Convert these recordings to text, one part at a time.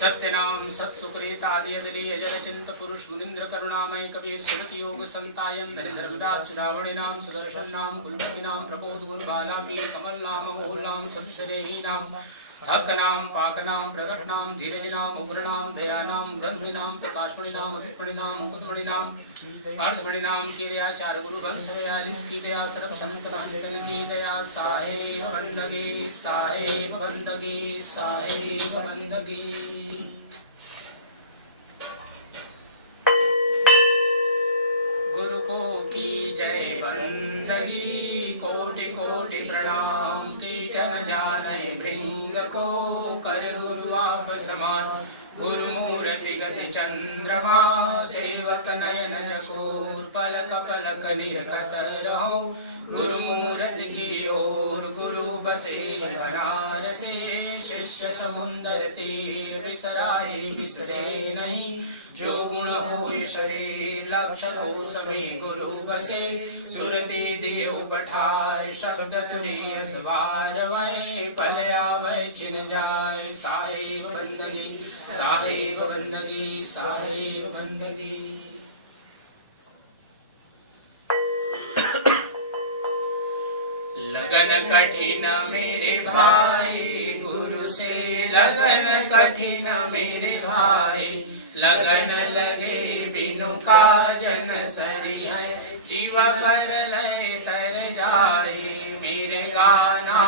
सत्यनाम सत्सुकृतादियदलीय जलचिंत पुरुष मुनिंद्र करुणामय कबीर सुरत योग संतायन धर्मदास चुनावणी नाम सुदर्शन नाम कुलपति नाम प्रबोध गुरु बाला पीर कमल नाम अमोल नाम सबसरेही नाम हक नाम पाक नाम प्रगट नाम धीरज नाम उग्र नाम दया नाम ब्रह्मणि नाम प्रकाशमणि नाम अतिमणि नाम मुकुटमणि नाम पार्थमणि नाम गिरियाचार गुरु वंश बयालीस की दया सर्व संत महंतन की दया साहेब बंदगी साहेब बंदगी साहेब बंदगी। गुरु को की जय बंदगी कोटि कोटि प्रणाम कीर्तन जाने भृंग को कर गुरु आप समान गुरु मूर्ति गति चंद्रमा सेवक नयन चकोर पलक पलक निरखत रहो गुरु मूर्ति की ओर गुरु बसे बनारसे शिष्य समुंदर तीर बिसराए बिसरे नहीं जो गुण हो शरीर लक्ष्य हो समय गुरु बसे सुरति देव पठाए शब्द तुरियस बार वै पलया वै छिन जाए साहेब बंदगी साहेब बंदगी साहेब बंदगी। लगन कठिन मेरे भाई गुरु से लगन कठिन मेरे भाई लगन लगे बिनु काजन सरी है जीव पर लय तर जाए मेरे गाना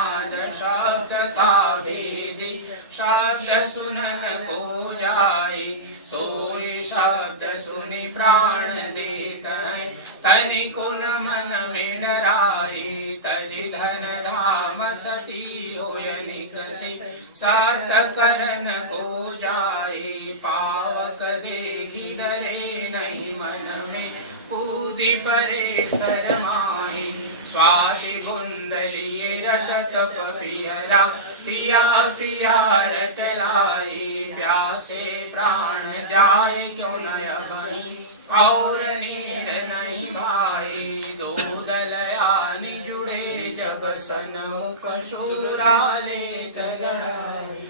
शब्द का भेदी शब्द सुनन को जाए सोए शब्द सुनि प्राण देता है तनिको न मन में डराए तजि धन धाम सती होय निकसे सात करन को जाए पावक देखी डरे नहीं मन में कूदी परे शरमाए स्वाति बुंदलिए रटत पियरा पिया पिया रट लाए प्यासे प्राण जाए क्यों नय बही और नीर नहीं भाई दो दलयानी जुड़े जब सन्मुख शूराले चलाए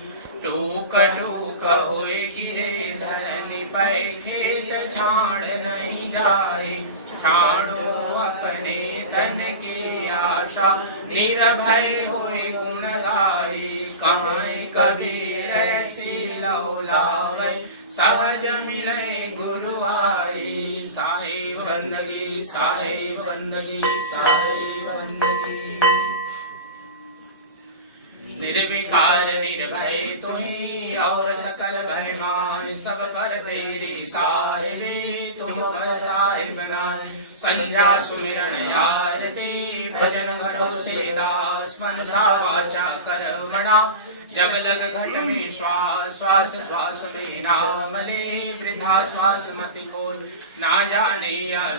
टूक टूक हुए गिरे धरनी पे खेत छाड़ नहीं जाए छाड़ो अपने तन की आशा निर्भय हुए गुण गाए कहाँ कबीर ऐसी लौलावे सहज मिले गुरु आए साहेब बंदगी साहेब बंदगी साहेब बंदगी। निर्विकार निर्भय तुही और सकल भयमान सब पर तेरी साहिबे तुम पर साहिब बनाए संध्या सुमिरन यारती भजन भरोसे दास मनसा वाचा कर्मणा जब लग घट में श्वास श्वास श्वास में नाम ले वृथा श्वास मत खोल ना जाने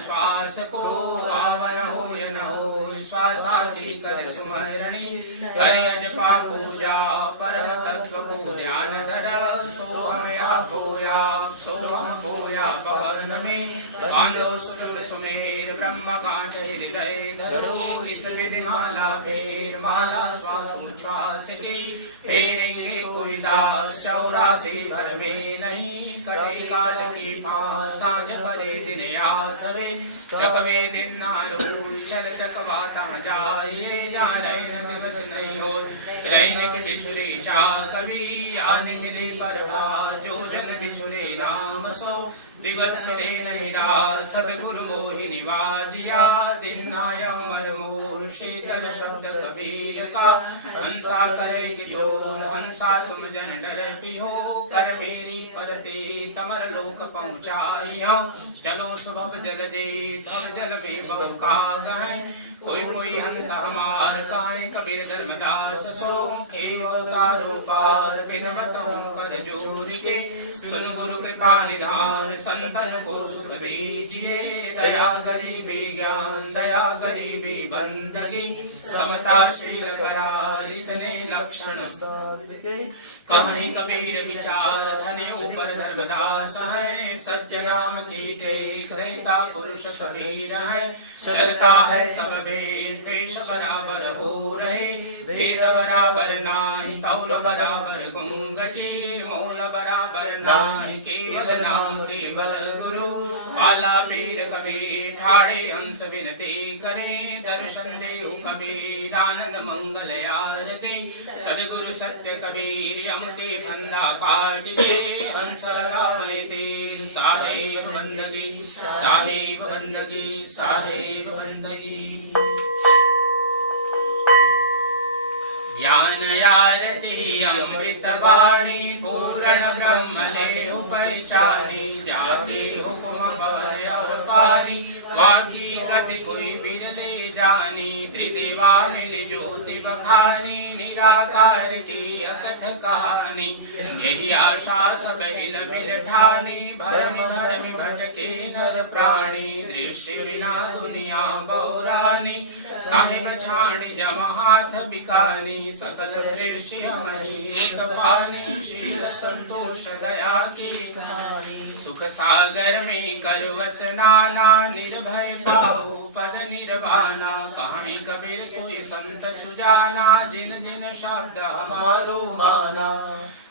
श्वास को पावन हो न हो श्वास की कर सुमरणी कर जपा पूजा परम तत्व को ध्यान धर सोहमया पोया सोहम पवन में बांधो सुर सुमेर ब्रह्म कांड हृदय धरो इस विधि माला फेर माला श्वास उच्छ्वास की फेरेंगे कोई दास चौरासी भर में नहीं कटे काल की फांस सांझ परे दिन याद वे चक में दिन नालो चल चकवाता जाइए जा रैन दिवस नहीं हो रैन के बिछड़े चा कभी आने मिले पर जो जन बिछड़े नाम सो दिवस मिले नहीं रात सतगुरु मोहि निवाजिया दिन आयम वर मूल शीतल शब्द कबीर का हंसा करे किलोल हंसा तुम जन डर पिहो कर मेरी परते तमर लोक पहुँचाइया चलो सुभग जल जे भव जल में बहुका गए कोई कोई हंस हमार कहे कबीर धर्मदास सो खेवतारो पार बिनवत कर जोर के सुन गुरु कृपा निधान संतन को सुख दीजिए दया गरीबी ज्ञान दया गरीबी बंदगी समता शील करार इतने लक्षण सात्विके कहीं कबीर विचार धने ऊपर धर्मदास है सत्य नाम की टेक रहता पुरुष कबीर है चलता है सब वेश वेश बराबर हो रहे वेद बराबर नाई तौल बराबर गुंगचे मोल बराबर करें दर्शन देहु कबीर आनंद मंगल आरती सदगुरु सत्य कबीर यम के फंदा काट के हंस गावे तीर साहेब बंदगी साहेब बंदगी साहेब बंदगी। ज्ञान आरती अमृत वाणी पूर्ण ब्रह्म देहु परिचानी जाके हुक्म पवन और पानी वाकी गति कोई बिरले जानी त्रिदेवा मिल ज्योति बखानी निराकार की अकथ कहानी यही आशा सब मिल ठानी भरम भरम भटके नर प्राणी दृष्टि बिना दुनिया बहुरानी साहिब छाणी जम हाथ बिकानी सकल सृष्टि मही पानी शील संतोष दया की कहानी सुख सागर में कर स्नाना निर्भय पाहु पद निर्वाणा कहानी कबीर सोई संत सुजाना जिन जिन शब्द हमारो माना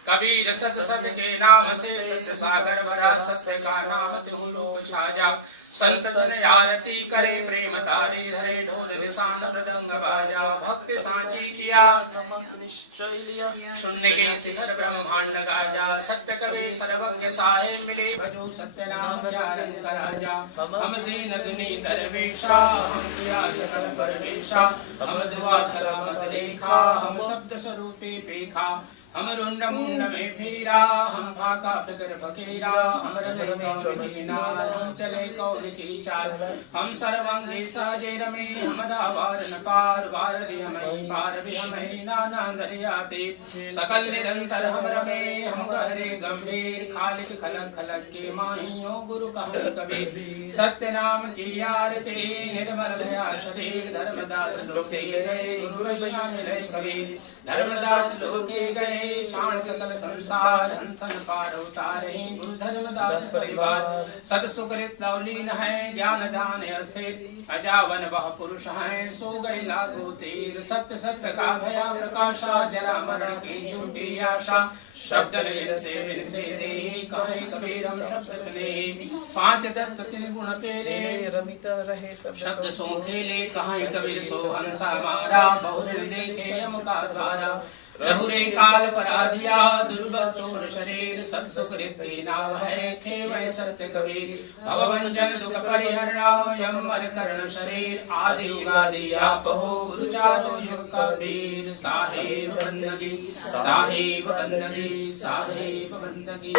कबीर सत सत के नाम से सत सागर भरा सत्य का नाम तिहु लोक छाजा संत जन आरती करे प्रेम तारे धरे ढोल निशान मृदंग बाजा भक्ति सांची किया निश्चय लिया शून्य के शिखर ब्रह्मांड गाजा सत्य कबीर सर्वज्ञ साहे मिले भजो सत्य नाम ध्यान कराजा हम दीन दुनी दरवेशा हम किया सकल परमेशा हम दुआ सलामत लेखा हम शब्द स्वरूपे पेखा हम रुंड मुंड में फेरा हम फाका फिकर फकीरा हम रमे हम चले कौन की चाल हम सर्वांगी सहजे रमे हमरा वार न पार वार भी हमें पार भी हमें नाना दरियाते सकल निरंतर हम रमे हम गहरे गंभीर खालिक खलक खलक के माहियो गुरु कहन कबीर सत्य नाम की आरती निर्मल भया शरीर धर्मदास लोके गए गुरु भैया मिले कबीर धर्मदास लोके गए छाण सकल संसार हंसन पार उतारे गुरु धर्मदास परिवार सत सुकृत लवलीन है ज्ञान दान अस्थित अजावन वह पुरुष है सो गई लागो तीर सत्य सत्य का भया प्रकाशा जरा मरण की झूठी आशा शब्द वेद से विन से देहि कहे कबीर हम शब्द स्नेही पांच तत्व तीन गुण पेले रमित रहे सब शब्द सो खेले कहे कबीर सो हंसा मारा बहुत देखे हम का द्वारा रहुरे काल पराधिया दुर्बल चोर शरीर सत्सुकृत की नाव है खेवै सत्य कबीर भवभंजन दुख परिहरणा यम मर कर्ण शरीर आदि युगादि आप हो गुरु चारो युग कबीर साहेब बंदगी साहेब बंदगी साहेब बंदगी।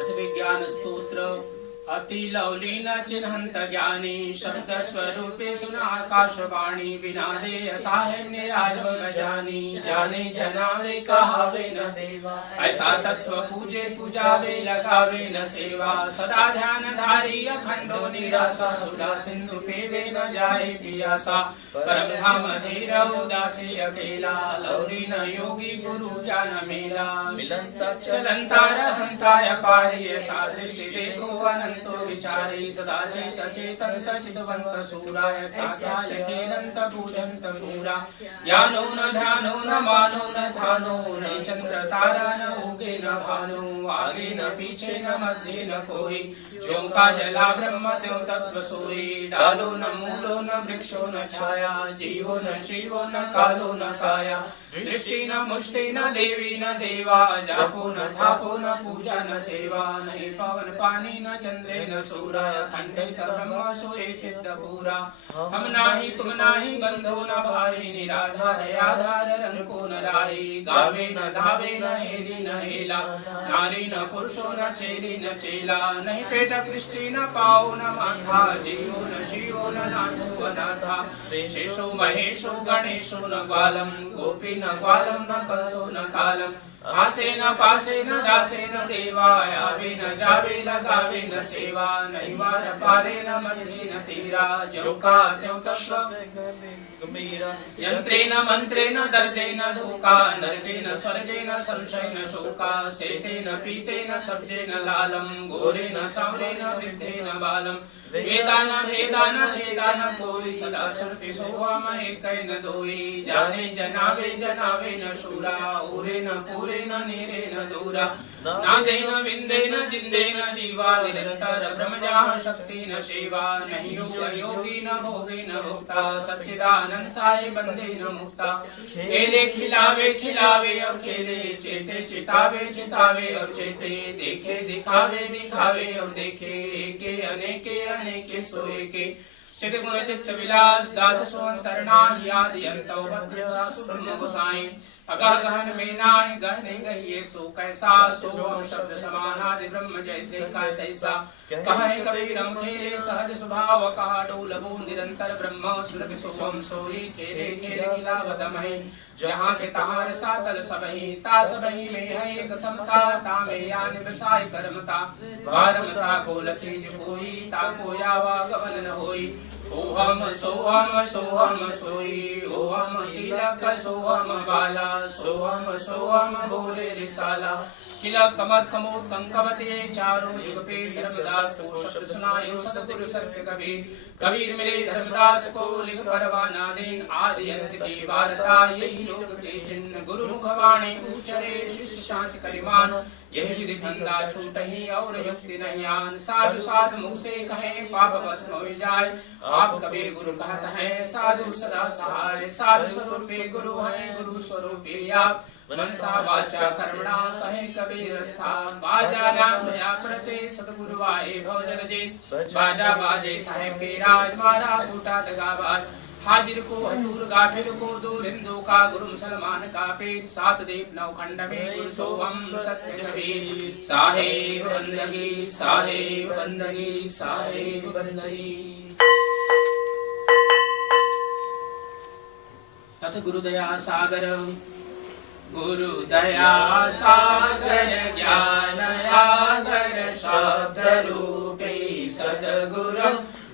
अथ विज्ञान स्तोत्र अति लवलीन चिन्हंत ज्ञानी शब्द स्वरूपे सुना आकाशवाणी बिना दे साहेब निरालम जानी जाने जनावे कहावे न देवा ऐसा तत्व पूजे पूजावे लगावे न सेवा सदा ध्यान धारी अखंडो निराशा सुधा सिंधु पेवे न जाए पियासा परम धाम धीर उदासी अकेला लवलीन योगी गुरु ज्ञान मेला मिलंता चलंता रहंता अपारी सा दृष्टि देखो अनंत तो विचारे सदा चेत चेतंत चितवंत सूराय साध्याय खेलंत पूजंत मूरा ज्ञानो न ध्यानो न मानो न ध्यानो न चंद्र तारा न उगे न भानो आगे न पीछे न मध्य न कोई ज्यों का जला ब्रह्म त्यों तत्व सोई डालो न मूलो न वृक्षो न छाया जीवो न शिवो न कालो न काया दृष्टि न मुष्टि न देवी न देवा जापो न थापो न पूजा न सेवा नहीं पवन पानी न चंद्र न सूरा खंडित ब्रह्म सोए सिद्ध पूरा हम नाही तुम नाही बंधो न भाई निराधार आधार रंको न राई गावे न धावे न हेरी न हेला नारी न पुरुषो न चेरी न चेला नहीं पेट पृष्टि न पाओ न माथा जीवो न शिवो न नाथो अनाथा शेषो महेशो गणेशो न ग्वालम गोपी न ग्वालम न कंसो न कालम आसे न पासे न दासे न देवा आवे न जावे लगावे न सेवा नहीं वार पारे न मध्य न तीरा जो का त्यों तत्व यंत्रे न मंत्रे न दर्जे न धोखा नरके न स्वर्गे न संशय न शोका सेते न पीते न सब्जे न लालम गोरे न सांवरे न वृद्धे न बालम वेदा न भेदा न भेदा न कोई सोई सदा सुरति सोहा महे कह न दोई जाने जनावे जनावे न शूरा उरे न पूरे न नीरे न दूरा ना दे न विंदे न जिंदे न जीवा निरंतर ब्रह्मजा शक्ति न शिवा नहीं योगी न भोगी न भोक्ता सच्चिदानंद साई बंदे न मुक्ता खेले खिलावे खिलावे और खेले चेते चितावे चितावे और चेते देखे दिखावे दिखावे और देखे एके अनेके अनेके सोए के चित गुण चित विलास दास सोन तरना याद यंतो मध्य सुब्रह्म गोसाई अगह गहन में नाय गहने गहिए सो कैसा सो शब्द समानादि ब्रह्म जैसे का तैसा कहे कबीर हम खेले सहज स्वभाव कहा डोलबो निरंतर ब्रह्म सुरभि सोम सोई खेले खेले खिला बदमहि जहाँ के तहार सातल सबही ता सबही में है एक समता ता में यान बसाय कर्मता वारमता को लखी जो कोई ता को यावा गवन न होई ओहम सोहम सोहम सोई ओहम तिलक सोहम बाला सोहम सोहम बोले रिसाला किला कमत कमोद कंकवते चारों युग पे धर्मदास को शब्द सुनायो सतगुरु सत्य कबीर कबीर मिले धर्मदास को लिख परवाना देन आदि अंत की वार्ता यही लोक के जिन गुरु मुखवाणी उच्चरे शिष्य शांच करिमान यही विधि धंधा छूटहि और युक्ति नहीं आन साधु साधु मुख से कहे पाप बस न जाय आप कबीर गुरु कहत है साधु सदा सहाय साधु स्वरूपे गुरु है गुरु स्वरूपे आप मनसा वाचा कर्मणा कहे कबीर स्थान बाजा नाम भया प्रते सतगुरु आए भवजन जित बाजा बाजे साहेब के राज मारा टूटा दगाबाज हाजिर को हजूर गाफिर को दूर हिंदू का गुरु मुसलमान का पेट सात देव नौ खंड में गुरु सोहम सत्य कबीर साहेब बंदगी साहेब बंदगी साहेब बंदगी। तथ गुरुदया सागर ज्ञान आगर शब्द रूपे सद्गुरु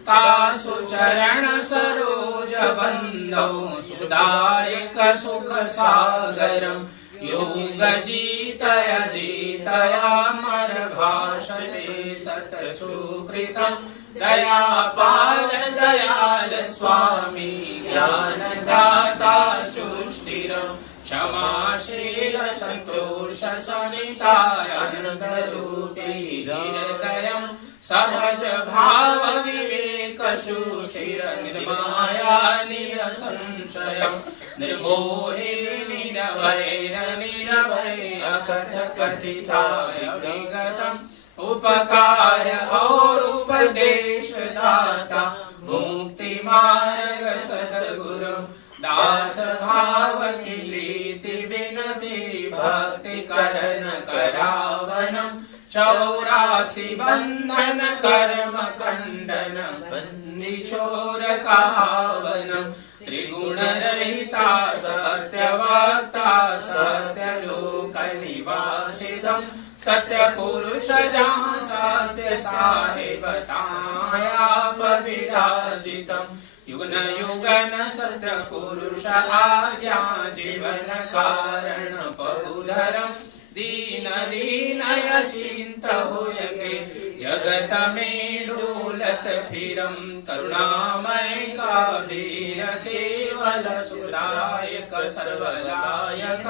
तासु चरण सरोज बंदौ सुदायक सुख सागरम योग जीतय जीतय अमर भाषते सत सुकृतम दयापाल दयाल स्वामी ज्ञान दाता सुष्टिरम क्षमाशील संतोष समिताय अनंत रूपी हृदयम् सहज भाव विवेक सुशिर निर्माया निरसंशयम् निर्मोहे निरवैर निरभय अकथ कथिताय विगतम् उपकार और उपदेश दाता मुक्ति मार्ग सद्गुरु दास भाव की प्रीति विनति भक्ति करन करावनम 84 बंधन कर्म खंडन बंदी छोर कावनम त्रिगुण रहिता सत्यवक्ता सत्यलोक निवासितम सत्य पुरुष जहाँ सत्य साहेब तायाप विराजितम युगन युगन सत्य पुरुष आज्ञा जीवन कारण पहुधरम दीन दीनय चिंत होयगे जगत में डोलत फिरम करुणामय कबीर केवल सुदायक सर्वदायक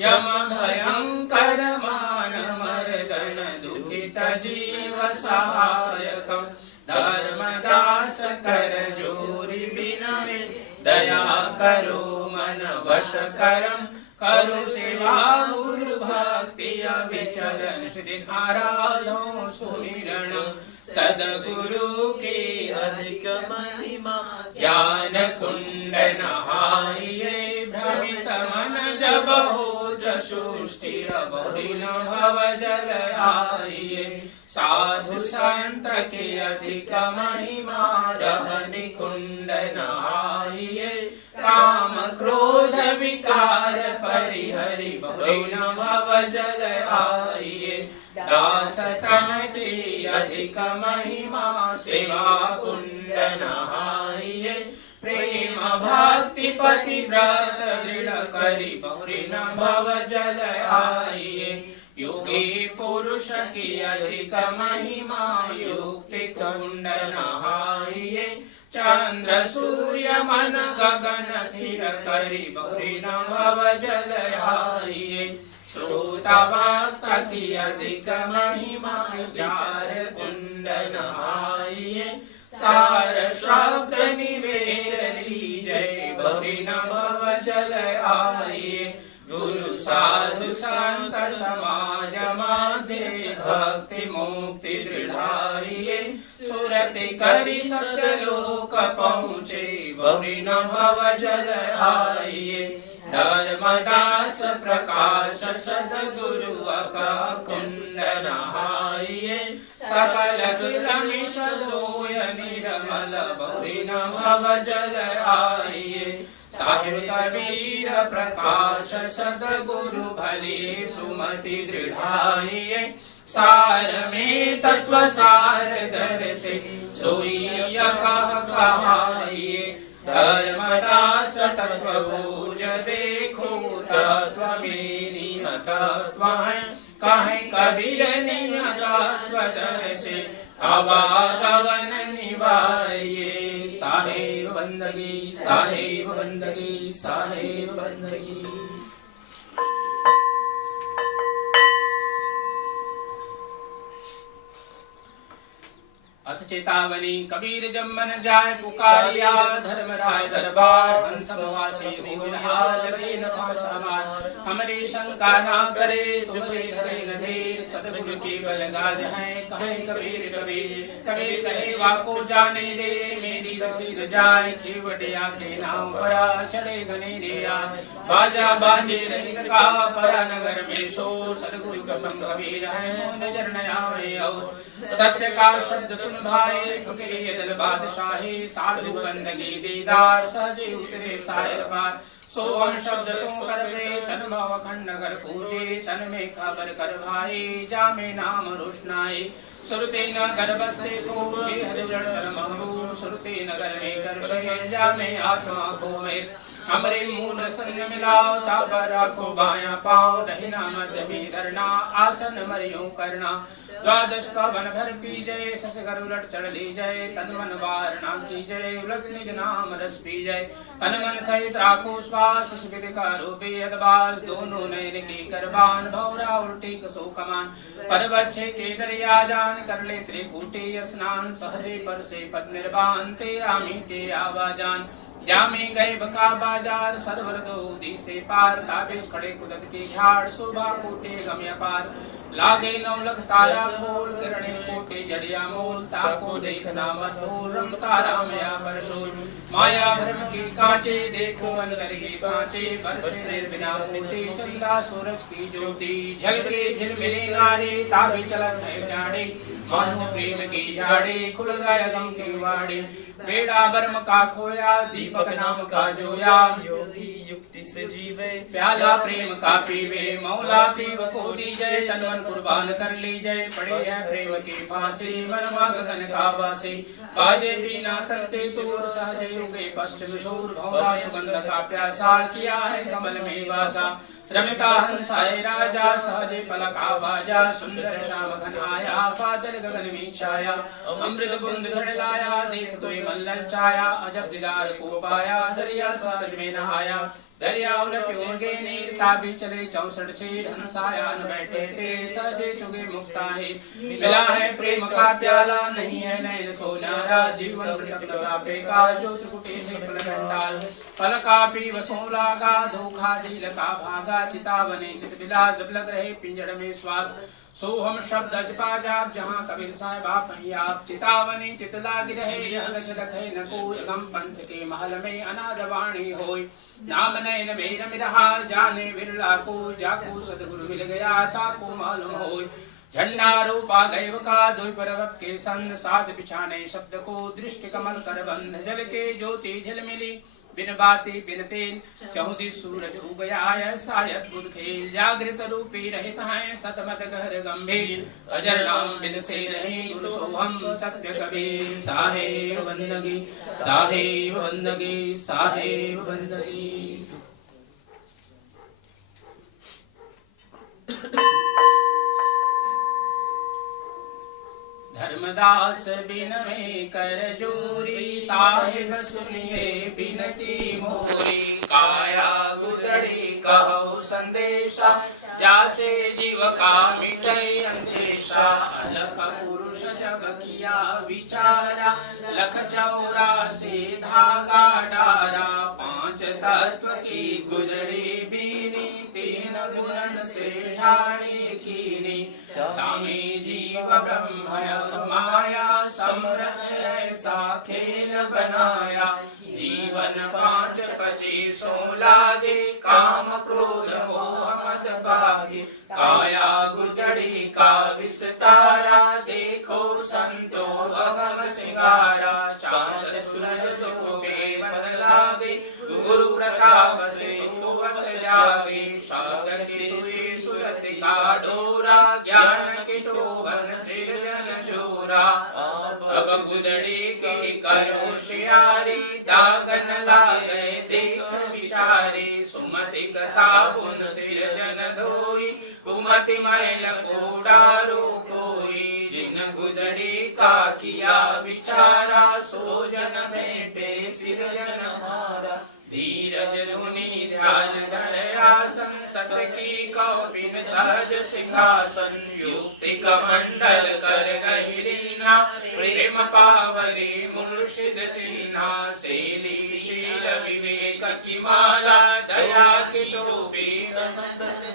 यम भयंकर मान मर्दन दुखित जीव सहायकम धर्मदास कर जोरी बिनवे दया करो मन वश करम करो सेवा गुरु भक्ति अविचलन श्री आराधो सुमिरणम सद्गुरु की अधिक महिमा ज्ञान कुंड नहाइए भ्रमित मन जब हो जशुष्टिर बहुदिन भव जल आइए साधु संत के अधिक महिमा रहनि कुंड नहाइए काम क्रोध विकार परिहरि बहुदिन भव जल आइए दास तन की अधिक महिमा सेवा कुंड नहाइए प्रेम भक्ति पति व्रत दृढ़ करी बहुदिन भव जल आइए योगी पुरुष की अधिक महिमा युक्ति कुंड नहाइए चंद्र सूर्य मन गगन थिर करि बहुरी न भव जल आइए। श्रोता भक्त की अधिक महिमा चार कुंड नहाइए। सार शब्द निवेद लीजय बहुरी न भव जल आइए। गुरु साधु संत समाज मध्य भक्ति मुक्ति दृढ़ाइए। सुरति करि सत्यलोक पहुँचे बहुरी न भव जल आइए। धर्मदास प्रकाश सद्गुरु अका कुंड नहाइए। सकल क्लेश दोय निर्मल बहुरी न भव जल आइए। साहिब कबीर प्रकाश सद्गुरु भले सुमति दृढ़ाइए। सार में तत्व सार दर से सोई कहाइए। धर्मदास तत्व भोज देखो तत्व में निहतत्व है। कहे कबीर निहतत्व दर से आवागमन निवारिए। साहेब बंदगी साहेब बंदगी साहेब बंदगी। अथ चेतावनी कबीर जब मन जाय पुकारिया। धर्मराय दरबार हंस वासी लगे न पासवार। हमरी शंका ना करे तुम्हारे धरे न धीर। सतगुरु की बल गाज है कहे कबीर कबीर। कबीर कहे वाको जाने दे मेरी रसी न जाए। खेवटिया के नाम परा चढ़े घनेरिया। बाजा बाजे रही का परा नगर में सो। सतगुरु कसम कबीर है मोह नजर न आवे और। सत्य का शब्द सुन भाई फकीर दल बादशाही। साधु बंदगी दीदार सहजे उतरे सायर पार। सोहम शब्द सो कर वे तन भाव खंड नगर पूजे। तन में खबर कर भाई जामे नाम रोशनाई। सुरते नगर बसते को बेहद जड़ चरम महबूब। सुरते नगर में कर शहर जामे आत्मा को में। हमरे मूल संग मिलाओ ताप राखो बाया पाओ। दहिना मध्य में धरना आसन मरियो करना। द्वादश पवन भर पी जय सस घर उलट चढ़ ली जय। तन मन वारणा की जय उलट निज नाम रस पी जय। तन मन सहित राखो श्वास शिविर का रूपी अदबास। दोनों नयन की करबान भौरा उल्टी कसो कमान। पर्वत छे के दरिया जान कर ले त्रिकूटे स्नान। सहजे पर से पद निर्वाण तेरा मीटे आवाजान। जामे गए बका बाजार सरवर दो दी से पार। ताबेज खड़े कुदत के झाड़ शोभा कोटे गम्य पार। लागे नवलख तारा फूल किरणे कोटे जड़िया मूल। ताको देखना मत भूल रम तारा मया परशूल। माया भ्रम की कांचे देखो अंदर की सांचे। बरसे बिना मोती चंदा सूरज की ज्योति। झलके झिलमिले नारे ताबे चलत है जाड़े। मानो प्रेम की झाड़ी खुल गया गम की वाड़ी। बेड़ा बर्म का खोया दीपक नाम का जोया। योगी युक्ति से जीवे प्याला प्रेम का पीवे। मौला पीव को दीजय तन मन कुर्बान कर लीजय। पड़े है प्रेम की फांसी मनमा गगन का वासी। बाजे बिना तलते तूर सहजे युगे पश्चिम शूर। भौरा सुगंध का प्यासा किया है कमल में वासा। रमिता हंसाए राजा सहजे पलका बाजा। सुंदर श्याम घन आया बादल गगन में छाया। अमृत बुंद झड़लाया देख तो मल्लल छाया। अजब दीदार को पाया दरिया सहज में नहाया। दरिया उलट उमगे नीर ताबी चले 64 छेद। हंसाया न बैठे थे सहजे चुगे मुक्ता है। मिला है प्रेम का प्याला नहीं है नैन सोनारा। जीवन मृतक व्यापे का जो त्रिकुटी से फलघंटाल। फल का पीव सोलागा धोखा दिल का भागा। चितावने चित बिला जब लग रहे पिंजड़ में श्वास। सोहम शब्द अजपा जाप जहाँ कबीर साहिब आप ही आप। चितावनी चित लाग रहे यह लखे न कोई। गम पंथ के महल में अनाद वाणी होय। नाम नयन में रमि रहा जाने विरला को। जाको सदगुरु मिल गया ताको मालूम होय। झंडा रूपा गैव का दुई पर्वत के संग। साध बिछाने शब्द को दृष्टि कमल कर बंध। जल के ज्योति झिलमिली बिन बाती बिन तेल। चौदी सूरज उगया ऐसा अद्भुत खेल। जागृत रूपी रहित हैं सतमत गहर गंभीर। अजर नाम बिन से नहीं गुरु सोहम सत्य कबीर। साहेब बंदगी साहेब बंदगी साहेब बंदगी। धर्मदास बिनवे कर जोरी, साहिब सुनिए बिनती मोरी। काया गुदड़ी कहो संदेशा, जासे जीव का मिटे अंदेशा। अलख पुरुष जब किया विचारा, लख 84 धागा डारा। 5 तत्व की गुदड़ी बीनी, 3 गुणन से ढाणी कीनी। तामे जीव ब्रह्म माया, समरथ ऐसा खेल बनाया। जीवन 5 पची सो लागे, काम क्रोध मोह मद भागे। काया गुदड़ी का विस्तारा, देखो संतो अगम सिंगारा। चांद सूरज तो बेबद लागे, गुरु प्रताप से सुवत जागे। शब्द की सुई सुरत का डोरा, ज्ञान के टोभन सृजन जोरा। अब गुदड़ी की करो शियारी, दागन लागे देख विचारी। सुमति का साबुन सृजन धोई, कुमति मैल को डारो कोई। जिन गुदड़ी का किया विचारा, सो जन में पे सृजन हारा। धीरज धुनि ध्यान धर आसन, सत की कौपिन सहज सिंहासन। युक्ति कमंडल कर गहि लीना, प्रेम पावरी मुर्शिद चिन्हा। सेली शील विवेक की माला, दया की टोपी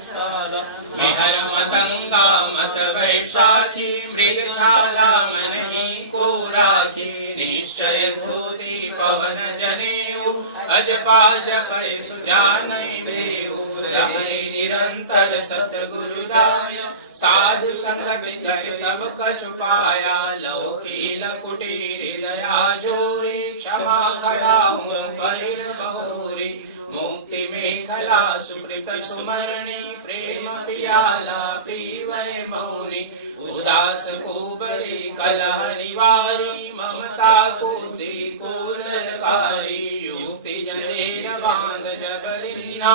साला। मेहर मतंगा मत वैशाखी, मृग छाला मन ही को राखी। निश्चय धोती पवन जनेऊ, अजपा जपय सुजानहि देऊ। रहे निरंतर सतगुरु दाया, साधु संगति कर सब कछ पाया। लौकील कुटीर दया जोरी, क्षमा कराऊं परिर बहोरी। मुक्ति मेखला सुकृत सुमरणी, प्रेम पियाला पीवै मौरी। उदास कुबरी कलह निवारी, ममता कुति कुलकारी। युक्ति जनेर बांध जबलिना,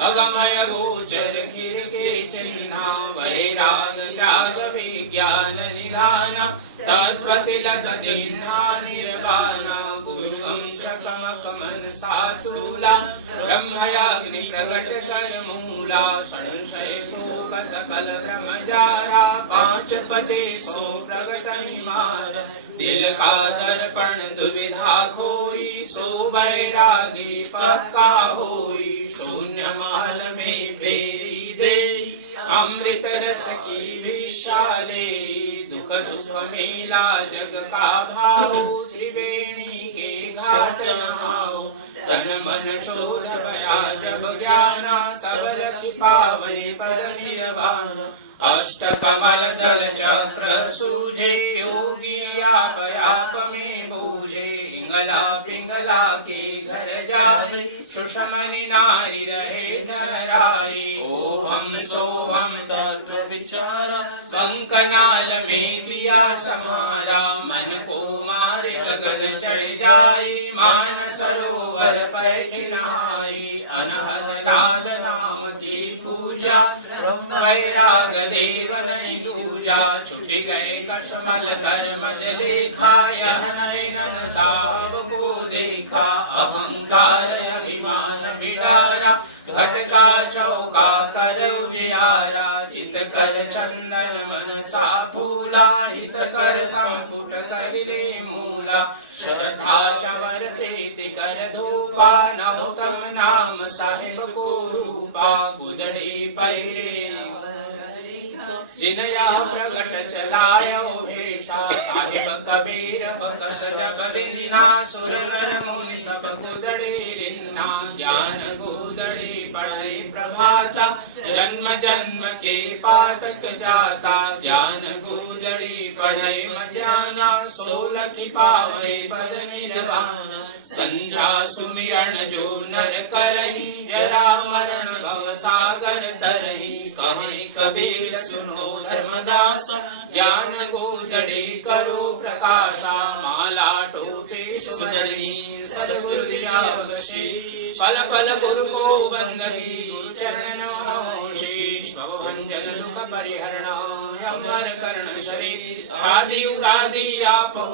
अगमय गोचर खिर के चिन्हा। वैराग त्याग विज्ञान निधाना, तत्प्रतिलक दिन्हा निर्वाणा। गुरुवंश कमक मन सातूला, ब्रह्मयाग्नि प्रगट कर मूला। संशय शोक सकल ब्रह्म जारा, 5 पचे सो प्रगट निमार। दिल का दर्पण दुविधा खोई, सो बैरागी पक्का होई। शून्य महल में फेरी दे, अमृत रस की विशाले। दुख सुख मेला जग का भाव, त्रिवेणी के घाट नहाओ। तन मन शोध भया जब ज्ञाना, तब लखि पावै पद निर्वाण। अष्ट कमल दल चक्र सूझे, योगी आप आप में बूझे। इंगला पिंगला के घर जाए, सुषमनि नारी रहे धराई। ओहम सोहम तत्व विचारा, कंकनाल में किया समारा। मन को मार गगन चढ़ जाए, मान सरोवर बैठ नहाई। अनहद नाद नाम की पूजा, वैराग देव नहीं दूजा। छुट गए कशमल कर्मज लेखा, यह नैनन साब को देखा। अहंकार अभिमान बिडारा, घटका चौका कर उजियारा। चित कर चंदन मन सा फूला, हित कर संपुट कर ले मूला। श्रद्धा चमर प्रीति कर धूपा, नहुतम नाम साहिब को रूपा। गुदड़ी पैरे जिनया प्रगट चलायो भेषा। साहिब कबीर बकस जब बिन्ना, सुर नर मुनि सब गुदड़ी रिन्ना। ज्ञान गुदड़ी पढ़े प्रभाता, जन्म जन्म के पातक जाता। ज्ञान गुदड़ी पढ़े मध्याना, 16 की पावे पद निर्वाणा। संध्या सुमिरन जो नर करही, जरा मरण भव सागर तरही। कहीं कबीर सुनो धर्मदास, ज्ञान गोदड़ी करो प्रकाशा। माला टोपे सुंदरी सद्गुरु दिया बख्शी। पल पल गुरु को बंदगी, चरणों शीश भवभंजन दुख परिहरणा। अमर कर्ण शरीर आदि उगादि आपो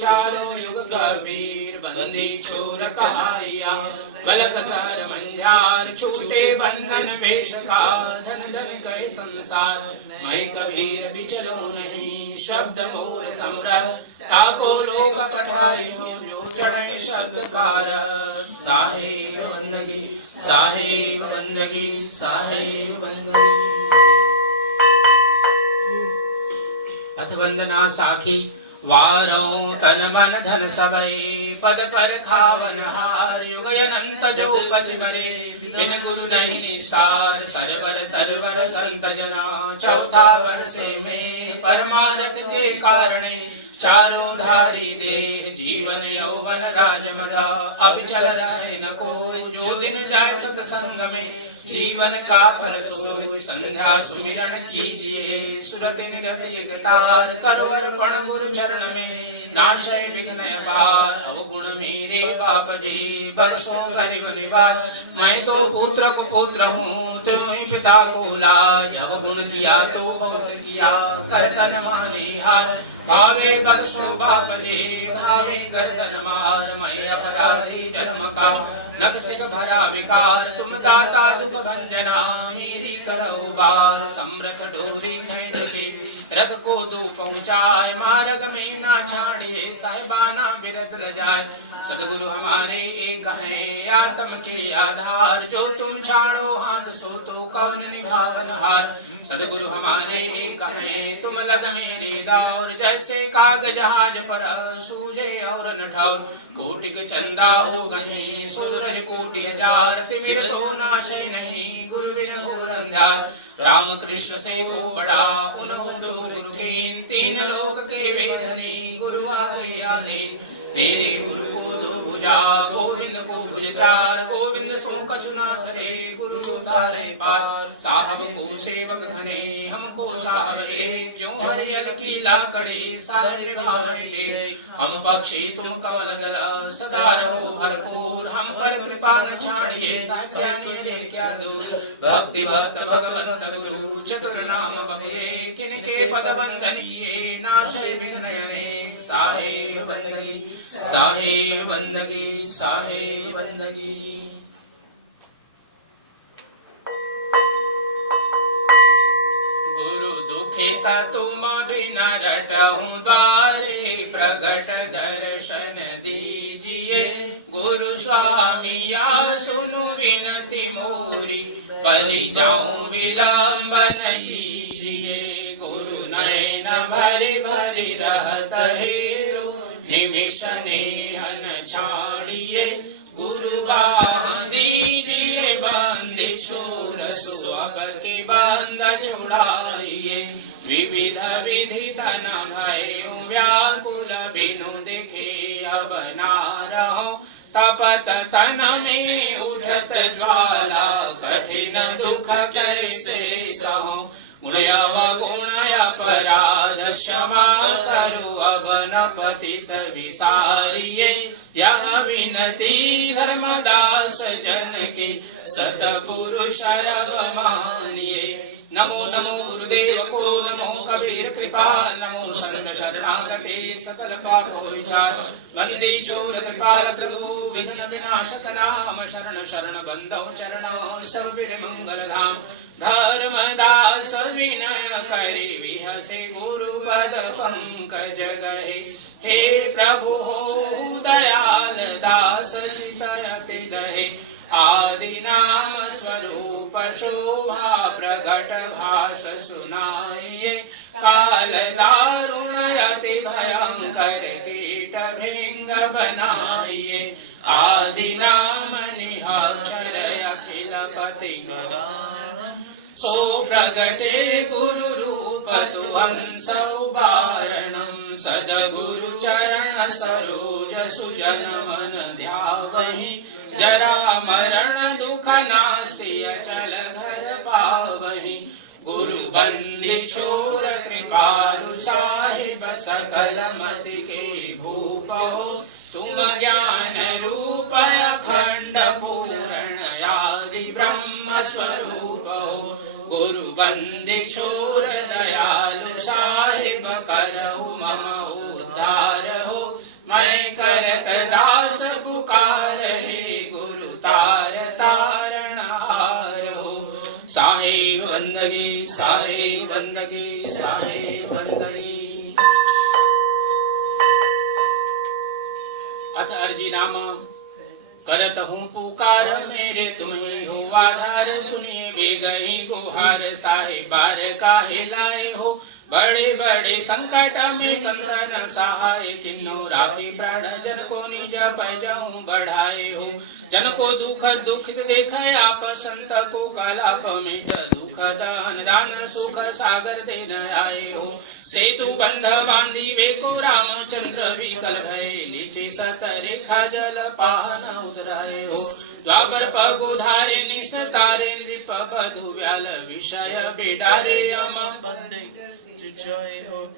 चारों युग कबीर बंदी छोर कहाइया बलक सर मंझार छूटे बंधन वेश का धन धन गए संसार मैं कबीर बिचलो नहीं शब्द मूल सम्राट ताको लोक पठाई हो जो चढ़े शब्द कार साहेब बंदगी साहेब बंदगी साहेब बंदगी। अथ वंदना साखी वारों तन मन धन सबई पद पर खावन हार युग अनंत जो पच बरे इन गुरु नहीं निसार सरवर तरवर संत जना चौथा वर्षे में परमारथ के कारण चारों धारी देह जीवन यौवन राजमदा अब चल रहे न कोई जो दिन जाए सत्संग में जीवन का फल सोई संध्या सुमिरन कीजिए सुरत निरत एकतार करो अर्पण गुरु चरण में नाशय विघ्न पार अवगुण मेरे बाप जी बख्शो गरीब निवास मैं तो पुत्र को पुत्र हूँ तुम्हें पिता को लाज अवगुण किया तो बहुत किया करतन माने हार भावे बख्शो बाप जी भावे गर्दन मार मैं अपराधी जन्म का नख सिख भरा विकार तुम दाता दुख भंजना मेरी करो बार समरथ डोरी खींच के रथ को दो पहुँचाए मार्ग में ना छाड़िए साहिबाना बिरत रजाए सदगुरु हमारे एक हैं आत्म के आधार जो तुम छाड़ो हाथ सो तो कौन निभावन हार सदगुरु हमारे एक हैं तुम लग मेरे दौर जैसे काग जहाज पर सूझे और न ठौर कोटिक चंदा हो गए सूरज कोटि हजार तिमिर तो नाशे नहीं गुरु बिन घोर अंधार राम कृष्ण से हो बड़ा उन्हों तो गुरु कीन तीन लोक के वेधनी गुरु आगे आले मेरे गुरु को दो भुजा गोविंद को भुज चार गोविंद सो कछुना सरे गुरु तारे पार साहब को सेवक घने हमको साहब एक जो हरियल की लाकड़ी सारे भावे हम पक्षी तुम कमल दल सदा रहो भरपूर हम पर कृपा न छाड़िए साहिब क्या दूर भक्ति भक्त भगवंत गुरु चतुर नाम बहे किनके पद बंधनिए नाशे विघ्न साहेब बंदगी साहेब बंदगी साहेब बंदगी। गुरु दुखित तुम बिन रटहु द्वारे प्रगट दर्शन दीजिए गुरु स्वामी या सुनु विनती मोरी बलि जाऊं विलंब कीजिए गुरु नयन भरि भरि रहत हेरो निमिष नेहन छाड़िए गुरु बाह दीजिए बंदी छोर सुअब के बंद छुड़ाइए विविध विधि तन भयो व्याकुल बिनु देखे अब ना रहो तपत तन में उठत ज्वाला कठिन दुख कैसे सहो गुण अपराध क्षमा करो अब न पतित विसारिये यह विनती धर्मदास जन की सतपुरुष मानिए। नमो नमो गुरुदेव को नमो कबीर कृपा नमो संत शरणागते सकल पापो विचार वंदे शूर कृपाल प्रभु विघ्न विनाशक नाम शरण शरण बंधो चरण सब मंगल धाम धर्मदास विनय करि विहसे गुरु पद पंकज गहे हे प्रभु हो दयाल दास चितयति दहे आदि नाम स्वरूप शोभा प्रगट भाष सुनाइए काल दारुण अति भयंकर कीट भृंग बनाइए आदि नाम निहाक्षर अखिल पति सो प्रगटे गुरु रूप तुहंस उबारणम सदगुरु चरण सरोज सुजन मन ध्यावहि जरा मरण दुख नास्ति अचल घर पावहि गुरु बंदी छोर कृपालु साहिब सकल मति के भूप हो तुम ज्ञान रूप अखंड पूर्ण आदि ब्रह्म स्वरूप हो गुरु बंदे छोर दयालु साहिब करहु मम उद्धार हो। मैं करत दास पुकार हे गुरु तार तारण हार हो। साहिब बंदगी साहिब बंदगी साहिब बंदगी। अथ अर्जी नाम करत हूँ पुकार मेरे तुम ही हो आधार। सुनिए बेगही गुहार साहिब बार काहे लाए हो। बड़े बड़े संकट में संतन सहाय किन्नो राखी प्राण जन को निज पैजाऊं बढ़ाए हो। जन को दुख दुखित देख आप संत को कलाप मिट दुख दान दान सुख सागर देन आए हो। सेतु बंध बांधी वे को रामचंद्र विकल भय नीचे सत रेखा जल पाहन उतराए हो। द्वापर पग उधारे निस्तारे नृप बधु व्याल विषय बिडारे अम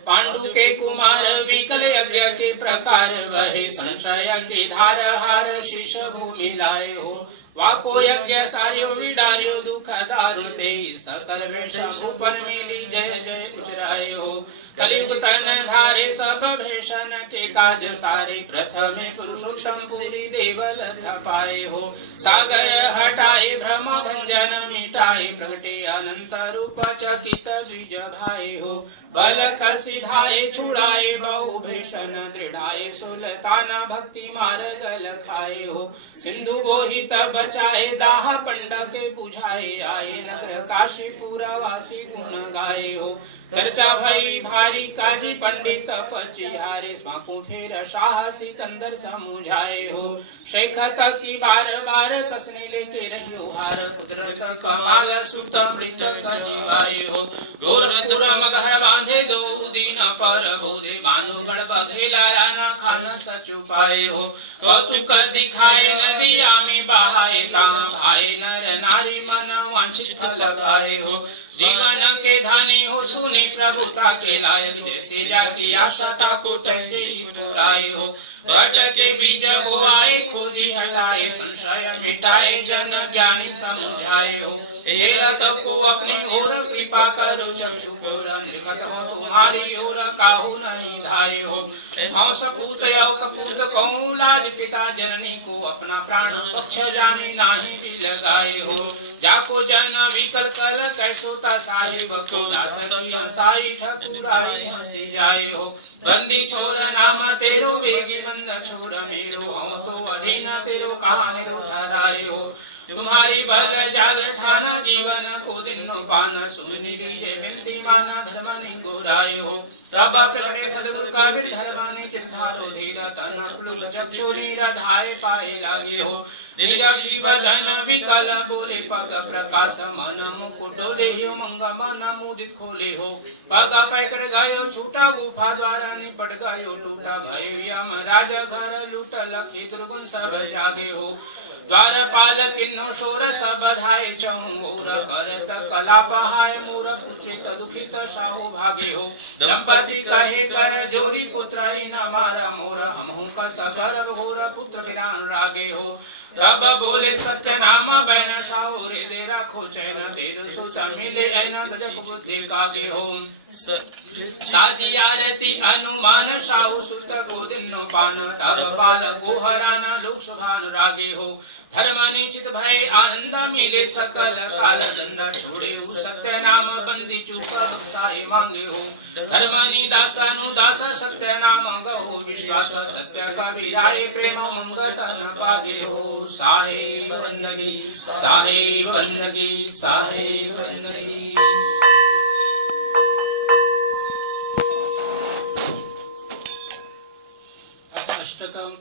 पांडु के कुमार विकल यज्ञ के प्रकार वहे संशय के धार हार शीश भूमि लाए हो। वाको यज्ञ सार्यो विडार्यो दुख दारुण ते सकल वेश भूपन मिली जय जय उचराए हो। कलियुग तन धारे सब भेषण के काज सारे प्रथमे पुरुषोत्तम पूरी देवल थपाए हो। सागर हटाए भ्रम भंजन मिटाए प्रगटे अनंत रूप चकित द्विज भाए हो। बल कर सिधाए छुड़ाए बहु भेषण दृढ़ाए सुलतान भक्ति मार्ग लखाए हो। सिंधु बोहित बचाए दाह पंडक बुझाए आए नगर काशीपुरा वासी गुण गाए हो। चर्चा भई भारी काजी पंडित पचिहारे स्माको फेर शाह सिकंदर समुझाए हो। शेख की बार बार कसने लेके रहियो हार कुदरत कमाल सुत मृचक जीवाए हो। गोर तुर मगहर बांधे दो दिन पर बोधे बांधो गढ़ बघेला राना खाना सचुपाए हो। कौतुक दिखाए नदिया में बहाए काम भाई नर नारी मन वांछित फल पाए हो। जीवन के धानी हो सुनी प्रभुता के लायक जैसे जाकी आशा को तैसे ही पुराए हो। बच के बीज बोआए खोजी हटाए संशय मिटाए जन ज्ञानी समझाए हो। हे रथ को अपनी ओर कृपा करो चक्षु को निकट हो तुम्हारी ओर काहू नहीं धाये हो। मौस पूत यौ कपूत कहूँ लाज पिता जननी को अपना प्राण पक्ष जाने नाही भी लगाए हो। जाको जन विकल कल कैसोता साहिब को दास साई ठकुराई हंसी जाए हो। बंदी छोर नाम तेरो बेगी बंद छोड़ मेरो हो तो अधीन तेरो कहानी ठहराए हो। तुम्हारी बल जाल ठाना जीवन को दिन पाना सुनी लीजिए बिनती माना धर्म निगुराए हो। तब प्रकटे सदगुरु का धर्माने चिंतारो धीरा तन प्लुग चक्षु निराधाय पाए लागे हो। निरखी बदन विकल बोले पग प्रकाश मन मुकुट डोले हो। मंग मन मुदित खोले हो। पग पैकड़ गयो छूटा गुफा द्वारा निपट गयो टूटा भय यम राज घर लूट लखी दुर्गुण सब जागे हो। द्वारपाल किन्नो शोर सब धाये चौंगोर करत कला बहाय मोर पुत्रित दुखित साहु भागे हो। दंपति कहे कर जोरी पुत्र ही न मारा मोर हमहु का सगर घोर पुत्र विरान रागे हो। तब बोले सत्य नाम बैन छाओ रे दे राखो चैन तेरु सुत मिले ऐना तजक बुद्धि कागे हो। साजी आरती अनुमान साहु सुत गोदिन्नो पान तब बाल गोहराना लोक सुभान रागे हो। धर्म निचित भय आनंद मिले सकल काल दंड छोड़े हो। सत्य नाम बंदी चूक बख्शाए मांगे हो। धर्मनि दासानु दास सत्य नाम गहो विश्वास सत्य कबीराए प्रेम मंगत न पागे हो। साहेब बंदगी साहेब बंदगी साहेब बंदगी। अष्टकम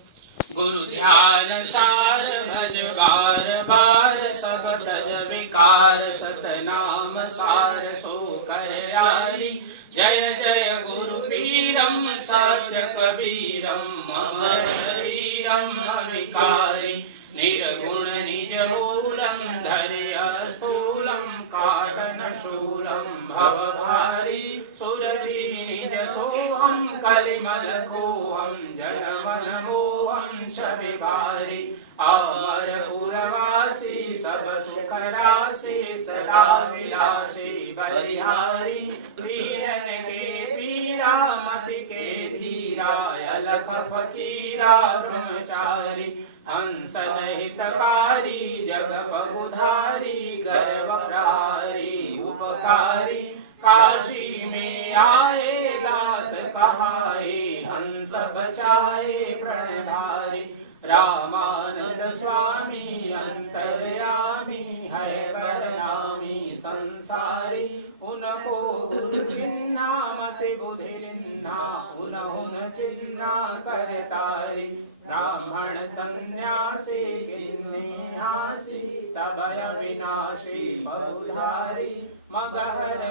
गुरु ध्यान सार भज बार बार सब तज विकार सतनाम सार सो कर यारी। जय जय गुरु पीरम सत्य कबीरम मम शरीरम विकारी। निर्गुण निज मूलम धर्य स्थूलम काटन शूलम भव भारी। सुरति निज सोहम कलिमल कोहम जनमन मोहम छ विकारी। अमर पुरवासी सब सुख राशि सदा विलासी बलिहारी वीरन के पीरा मति के धीरा अलख फकीरा ब्रह्मचारी हंस हितकारी जग पगुधारी गर्व प्रहारी उपकारी काशी में आए दास कहाए हंस बचाए प्रणधारी रामानंद स्वामी अंतर्यामी है बरनामी संसारी उनको चिन्हा मति बुद्धि लिन्हा उन चिन्हा करतारी ब्राह्मण सन्यासी गिन्हासी तभय विनाशी बहुधारी मगहर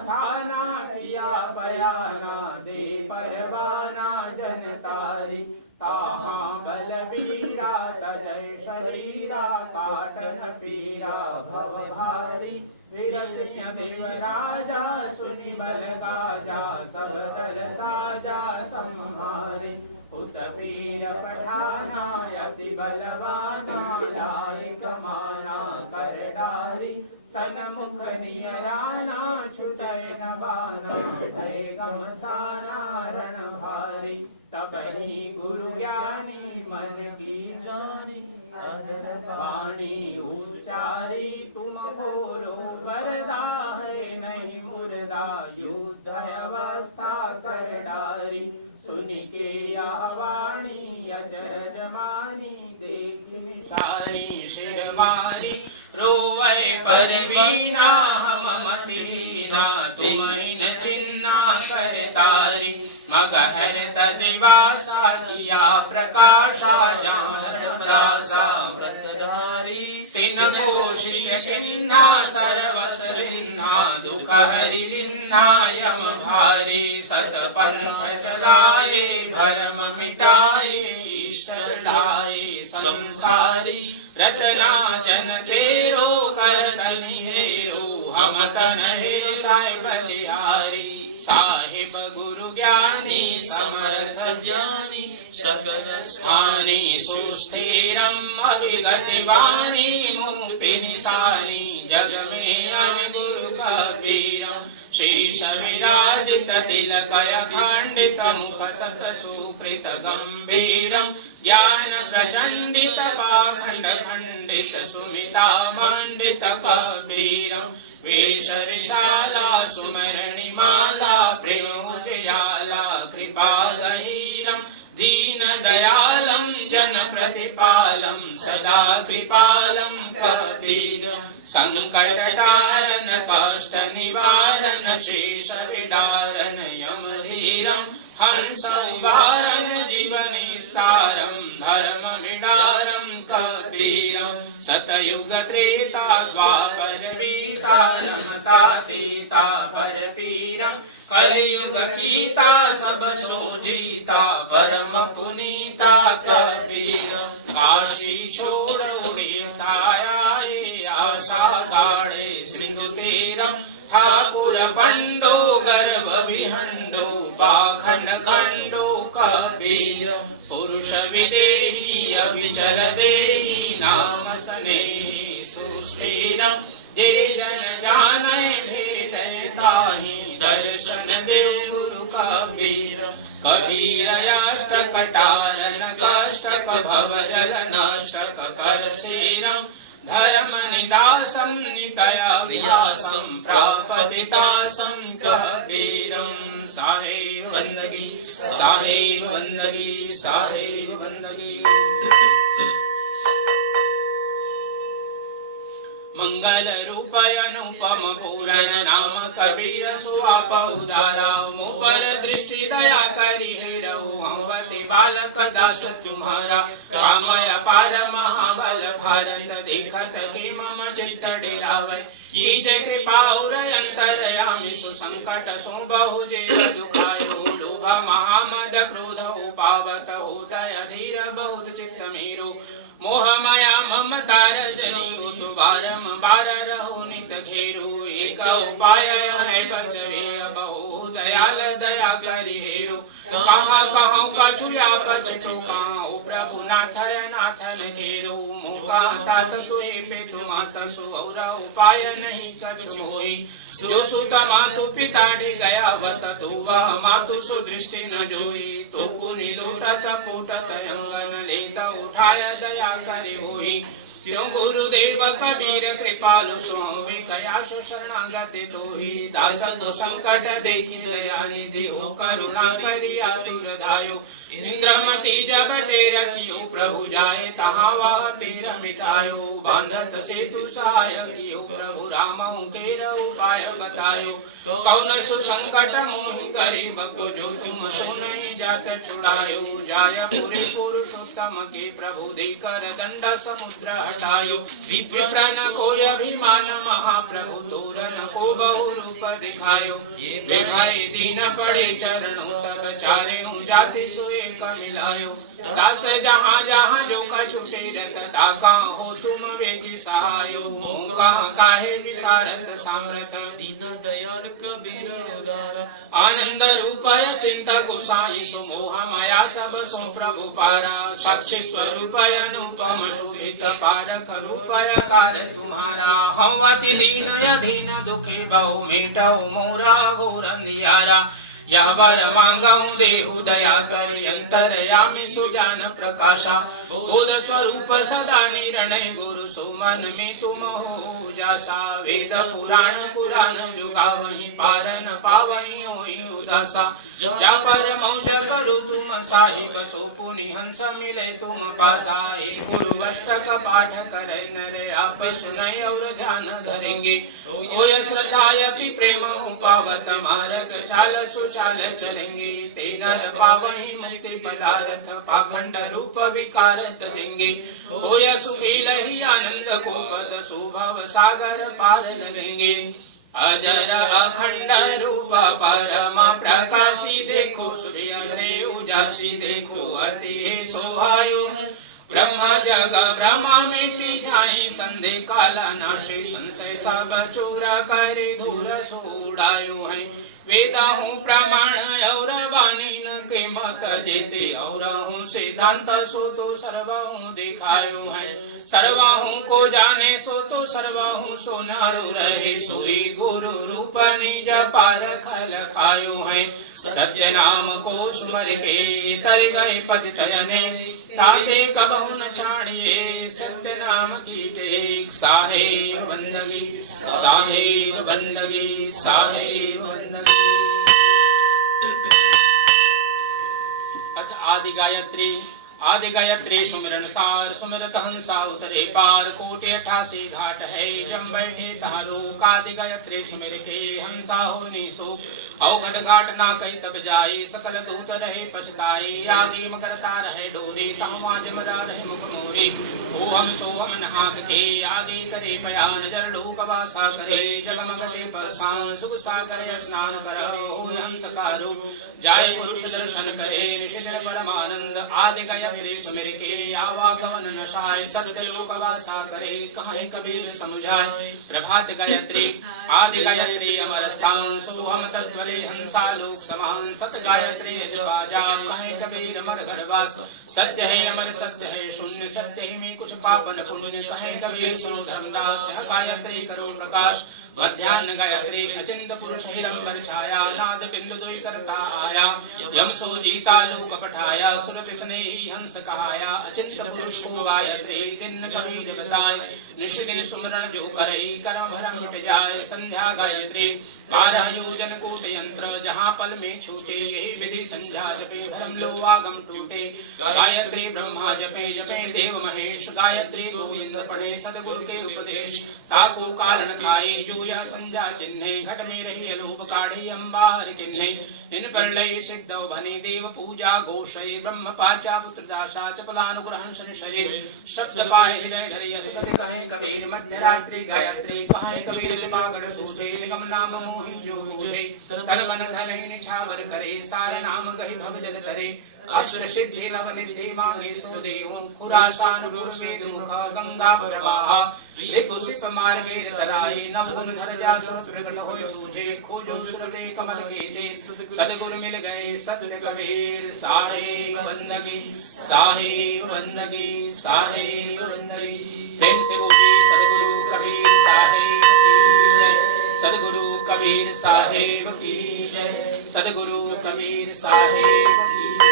स्थाना किया बयाना दे परवाना जनतारी ताहा बलवीरा तजय शरीरा काटन पीरा भव भारी वीर सिंह देव राजा सुनि बल गाजा सब दल साजा सम्हारे उत पीर पठाना अति बलवाना लाए कमाना कर डारी सन्मुख नियराना छुटय न बाना भय गमसाना रण भारी तब ही गुरु ज्ञानी मन की जानी वाणी उच्चारी तुम बोलो बरदा है नहीं मुर्दा युद्ध अवस्था कर डारी सुनि के वाणी अचर जमानी देखी निशानी शिरवारी रोवै परवीना हम मतिहीना तुम्हें चिन्ना करतारी मगहर तजवासा किया प्रकाशा जान रासा व्रतधारी तिन घोषिय चिन्हा सर्वस रिन्हा दुख हरि लिन्हा यम भारी सतपथ चलाए भरम मिटाए इष्ट लाए संसारी रतना जन तेरो करतन हेरो हम तन हे साय बलिहारी साहिब गुरु ज्ञानी समर्थ ज्ञानी सकल स्थानी सुस्थिरम अविगतिवानी मुक्ति निशानी जग में अन गुरु कबीरम शीश विराजित तिलकय खंडित मुख सत सुकृत गंभीरम ज्ञान प्रचंडित पाखंड खंडित सुमिता मंडित कबीरम वेश विशाला सुमरणि माला प्रेम उजयाला कृपा गहीरम दीन दयालम जन प्रतिपालम सदा कृपालम कबीरम संकट तारन कष्ट निवारण शेष विदारण यम धीरम हंस वारण जीवन विस्तारम धर्म विदारम कबीरम सतयुग त्रेता द्वापर वीता रमता तीता पर पीरम कलियुग कीता सब सो जीता परम पुनीता कबीरम काशी छोड़ उड़ीसा आए आशा गाड़े सिंधु तीरम ठाकुर पंडो गर्भ विहंडो पाखंड खंडो कबीर पुरुष विदेही अविचल देही नाम स्नेही सुस्थिरम जे जन जाने भेद ताहि दर्शन देव गुरु कबीर कबीर अष्टक टारन कष्टक भव जल नाशक कर श्रीरम धर्म निदासम नितया व्यासम प्रापतितासम कबीरम साहेब वंदगी साहेब वंदगी साहेब वंदगी। मंगल रूप अनुपम पूरन नाम कबीर सुआप उदारा मुँह पर दृष्टि दया करी हेरऊ अवति बालक दास तुम्हारा कामय पार महाबल भारत देखत के मम चित्त डेरावै कीजे कृपा और अंतरयामि सुसंकट सो बहु जे दुखायो लोभ महामद क्रोध उपावत होतय धीर बहुत चित्त मेरो मोह माया ममता रजनी उतु बारम बार रहो नित घेरू एक उपाय है बचवे बहु दयाल दया करि हेरु कहाँ कहाँ कछु या पछतो कहाँ प्रभु नाथय नाथन घेरो मोका तात तुहे पे तुमात सो और उपाय नहीं कछु मोई जो सुत मातु पिता डी गया वत तुवा मातु सो दृष्टि न जोई तो पुनि लोटत पोटत अंगन लेता उठाय दया करे होई त्यों गुरुदेव कबीर कृपालु स्वामी कयाश शरणागति तोहि दास तो संकट देखि दया निधि हो करुणा करि आतुर धायो इंद्रमति जब टेर कियो प्रभु जाए तहाँ वह पीर मिटायो बांधत सेतु सहाय कियो प्रभु राम केर उपाय बतायो कौन सुसंकट मोहि गरीब को जो तुम सो नहीं जात छुड़ायो जाय पुरी पुरुषोत्तम के प्रभु देकर दंड समुद्र हटायो विप्रन को अभिमान महाप्रभु तोरन को बहु रूप दिखायो वे भाई दीन पड़े चरणों तब चारे हूँ जाति सोए का मिलायो दास जहाँ जहाँ जो का छुटे रत ताका हो तुम वेगी सहायो मोका काहे विसारत सामरत दीन दयाल कबीर उदार आनंद रूपय चिंत गोसाई सो मोह माया सब सो प्रभु पारा साक्षी स्वरूपय अनुपम शोभित पारक रूपय कार तुम्हारा हम अति दीन अधीन दुखी बहु मेटौ मोरा घोर नियारा यह वर मांगऊ देहु दया करि अंतरयामि सुजान प्रकाशा बोध स्वरूप सदा निर्णय गुरु सो मन में तुम हो जासा वेद पुराण कुरान जुगावहि पार न पावहि होई उदासा जा पर मौज करो तुम साहिब सो पुनि हंस मिले तुम पासा ए गुरु अष्टक पाठ करे नरे आप सुनय और ध्यान धरेंगे होय श्रद्धायति प्रेम पावत मार्ग चाल सुचाल चलेंगे तेनर पावहि मुक्ति पदार्थ पाखंड रूप विकार देंगे होय सुखी लही आनंद को पद शोभव सागर पार लगेंगे अजर अखंड रूप परमा प्रकाशी देखो सूर्य से उजासी देखो अति शोभायो ब्रह्मा जग ब्रह्मा मिटि जाई संधे काला नाशे संशय सब चूरा करे धूर सोड़ायो है वेदा हूँ प्रमाण और वाणी न के मत जेते और हूँ सिद्धांत सो तो सर्वा हूँ दिखायो है सर्वा हूँ को जाने सो तो सर्वा हूँ सो नारो रहे सोई गुरु रूप निज पार खल खायो है सत्य नाम को स्मर के तर गए पद तयने ताते कबहु न छाड़िए सत्य नाम की टेक साहेब बंदगी साहेब बंदगी साहेब बंदगी। आदि गायत्री सुमिरन सार सुमिरत हंसा उतरे पार कोटि 88 घाट है जम बैठे तारो आदि गायत्री सुमिर के हंसा होनी सो अवघट घाट ना कही तब जाए सकल दूत रहे पछताए आदि करता रहे डोरे तहवा जमदा रहे मुख मोरे ओ हम सो हम नहाक के आगे करे पयान जल लोक वासा करे जगमगते परसान सुख सागर स्नान करो हंस कारो जाय पुरुष दर्शन करे निशिदिन परमानंद आदि गायत्री सुमिर के आवागमन नशाय सत्य लोक वासा करे कहे कबीर समुझाय प्रभात गायत्री आदि गायत्री अमर स्थान सो हम तत्व हंसा लोक समान सत गायत्री जवाजा कहे कबीर अमर घरवास सत्य है अमर सत्य है शून्य सत्य ही में कुछ पापन पुण्य कहे कबीर सुनो धर्मदास गायत्री करो प्रकाश मध्याह्न गायत्री अचिंत पुरुष हिरंबर छाया नाद बिंदु दुई करता आया यम सो जीता लोक पठाया सुरत स्नेही हंस कहाया अचिंत पुरुष को गायत्री दिन कबीर बताए निष्दिन सुमरण जो करे करम भरम मिट जाए संध्या गायत्री 12 योजन कोट यंत्र जहाँ पल में छूटे यही विधि संध्या जपे भरम लो आगम टूटे गायत्री ब्रह्मा जपे जपे देव महेश गायत्री गोविंद पढ़े सदगुरु के उपदेश ताको कालन खाए जो या संध्या चिन्हे घट में रही अलोप काढ़ी अंबार किन्हे इन पर लय सिद्ध भनी देव पूजा घोषय ब्रह्म पाचा पुत्र दासा चपलानुग्रहण शनि शरीर शब्द पाए हृदय धरि असगत कहे कबीर मध्य रात्रि गायत्री कहे कबीर पागड़ सूते निगम नाम मोहि जो बूझे तन मन धन निछावर करे सार नाम गहि भव जल तरे अष्ट सिद्धि नव निधि मांगे सो देव खुरासान वेद मुख गंगा प्रवाह रिपुसिप मार्गे तराए नव गुण धर जा सुर प्रकट होय सूझे खोजो सुरते कमल केते सदगुरु मिल गए सत्य कबीर साहेब बंदगी साहेब बंदगी साहेब बंदगी। प्रेम से बोलिए सदगुरु कबीर साहेब की जय, सदगुरु कबीर साहेब की जय, सदगुरु कबीर साहेब की